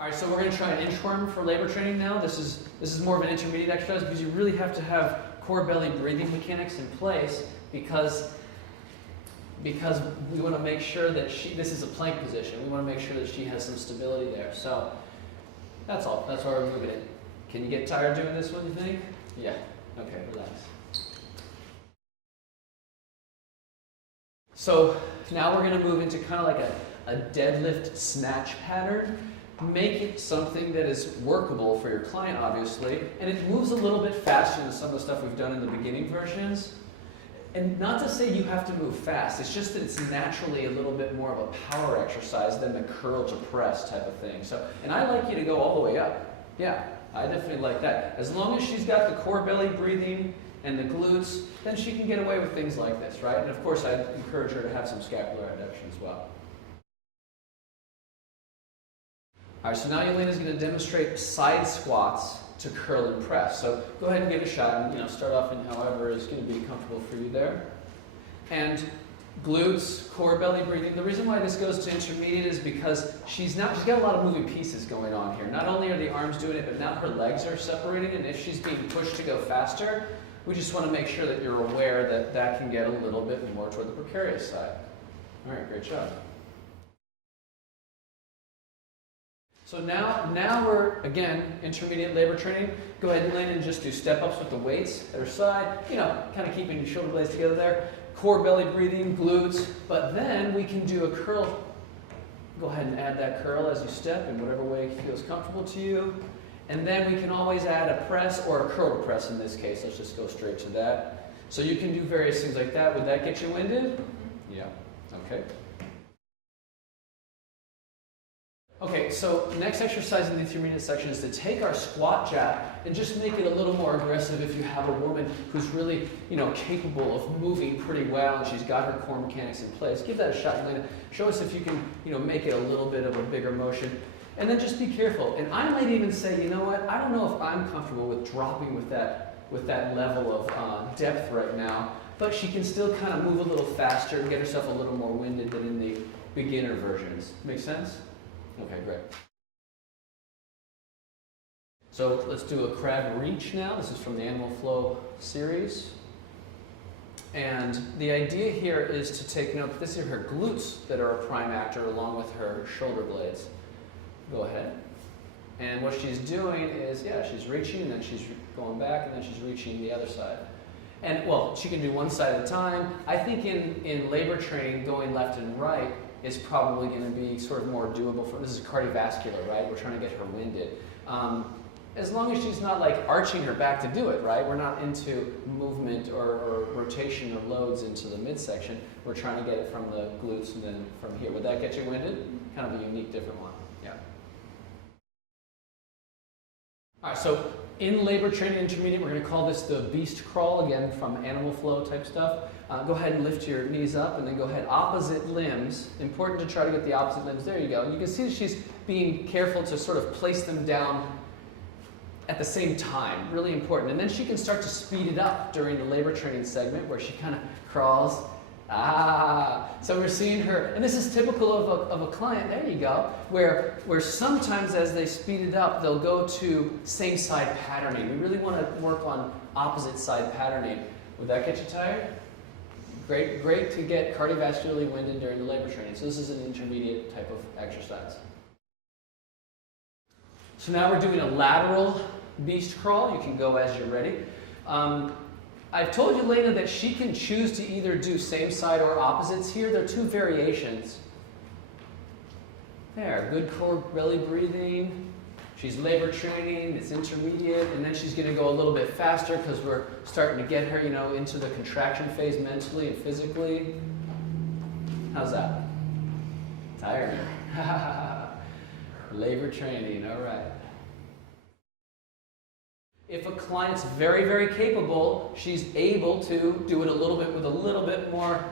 All right, so we're going to try an inchworm for labor training now. This is more of an intermediate exercise because you really have to have core belly breathing mechanics in place because we want to make sure that this is a plank position. We want to make sure that she has some stability there. So that's all. That's why we're moving it. Can you get tired doing this one, you think? Yeah. Okay, relax. So now we're going to move into kind of like a deadlift snatch pattern. Make it something that is workable for your client, obviously, and it moves a little bit faster than some of the stuff we've done in the beginning versions. And not to say you have to move fast, it's just that it's naturally a little bit more of a power exercise than the curl to press type of thing. So, and I like you to go all the way up. Yeah, I definitely like that. As long as she's got the core belly breathing and the glutes, then she can get away with things like this, right? And of course, I'd encourage her to have some scapular adduction as well. All right, so now Yelena's going to demonstrate side squats to curl and press. So go ahead and give it a shot and start off in however is going to be comfortable for you there. And glutes, core belly breathing. The reason why this goes to intermediate is because she's got a lot of moving pieces going on here. Not only are the arms doing it, but now her legs are separating, and if she's being pushed to go faster, we just want to make sure that you're aware that that can get a little bit more toward the precarious side. All right, great job. So now we're, again, intermediate labor training. Go ahead, Lynn, and just do step-ups with the weights at her side. Kind of keeping your shoulder blades together there. Core belly breathing, glutes. But then we can do a curl. Go ahead and add that curl as you step in whatever way feels comfortable to you. And then we can always add a press or a curl to press in this case. Let's just go straight to that. So you can do various things like that. Would that get you winded? Yeah. Okay. Okay, so next exercise in the intermediate section is to take our squat jab and just make it a little more aggressive if you have a woman who's really, capable of moving pretty well and she's got her core mechanics in place. Give that a shot, Elena. Show us if you can, make it a little bit of a bigger motion. And then just be careful. And I might even say, you know what, I don't know if I'm comfortable with dropping with that level of depth right now, but she can still kind of move a little faster and get herself a little more winded than in the beginner versions. Make sense? Okay, great. So let's do a crab reach now. This is from the Animal Flow series. And the idea here is to take note, this is her glutes that are a prime actor along with her shoulder blades. Go ahead. And what she's doing is, she's reaching, and then she's going back, and then she's reaching the other side. And, well, she can do one side at a time. I think in labor training, going left and right is probably going to be sort of more doable. This is cardiovascular, right? We're trying to get her winded. As long as she's not like arching her back to do it, right? We're not into movement or rotation of loads into the midsection. We're trying to get it from the glutes and then from here. Would that get you winded? Kind of a unique, different one. Yeah. All right, so in labor training intermediate, we're going to call this the beast crawl, again, from Animal Flow type stuff. Go ahead and lift your knees up, and then go ahead, opposite limbs. Important to try to get the opposite limbs. There you go. And you can see that she's being careful to sort of place them down at the same time. Really important. And then she can start to speed it up during the labor training segment where she kind of crawls. So we're seeing her, and this is typical of a client, there you go, where sometimes as they speed it up, they'll go to same side patterning. We really want to work on opposite side patterning. Would that get you tired? Great to get cardiovascularly winded during the labor training. So this is an intermediate type of exercise. So now we're doing a lateral beast crawl. You can go as you're ready. I've told you, Lena, that she can choose to either do same side or opposites here. There are two variations. There, good core belly breathing. She's labor training, it's intermediate, and then she's going to go a little bit faster because we're starting to get her, into the contraction phase mentally and physically. How's that? Tired. Labor training, all right. If a client's very, very capable, she's able to do it a little bit with a little bit more,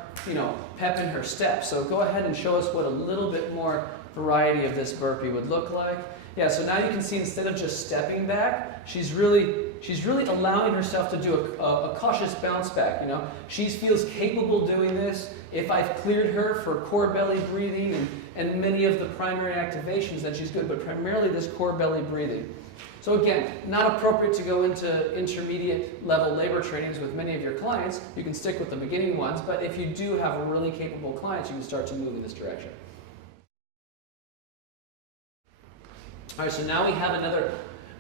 pep in her step. So go ahead and show us what a little bit more variety of this burpee would look like. Yeah, so now you can see instead of just stepping back, she's really allowing herself to do a cautious bounce back, you know. She feels capable doing this. If I've cleared her for core belly breathing and many of the primary activations, then she's good, but primarily this core belly breathing. So again, not appropriate to go into intermediate level labor trainings with many of your clients. You can stick with the beginning ones, but if you do have really capable clients, you can start to move in this direction. All right, so now we have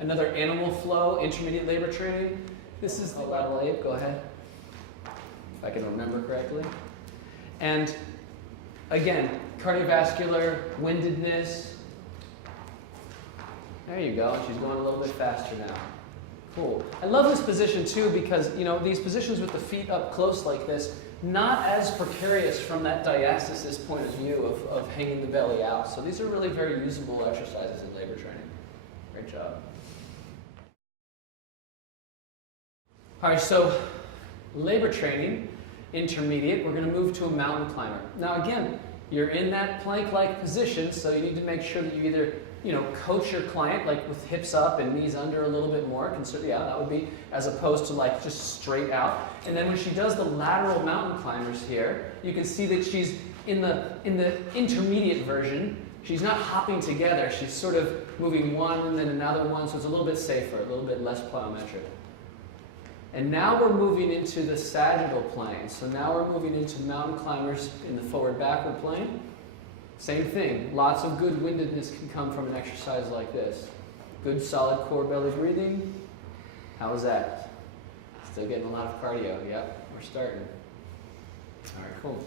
another animal flow intermediate labor training. This is the lateral ape. Go ahead, if I can remember correctly. And again, cardiovascular, windedness. There you go. She's going a little bit faster now. Cool. I love this position too because, you know, these positions with the feet up close like this, not as precarious from that diastasis point of view of hanging the belly out. So these are really very usable exercises in labor training. Great job. All right, so labor training, intermediate, we're going to move to a mountain climber. Now again, you're in that plank-like position, so you need to make sure that you either, you know, coach your client like with hips up and knees under a little bit more. Consider, yeah, that would be as opposed to like just straight out. And then when she does the lateral mountain climbers here, you can see that she's in the intermediate version. She's not hopping together. She's sort of moving one and then another one, so it's a little bit safer, a little bit less plyometric. And now we're moving into the sagittal plane. So now we're moving into mountain climbers in the forward-backward plane. Same thing. Lots of good windedness can come from an exercise like this. Good solid core belly breathing. How was that? Still getting a lot of cardio. Yep, we're starting. All right, cool.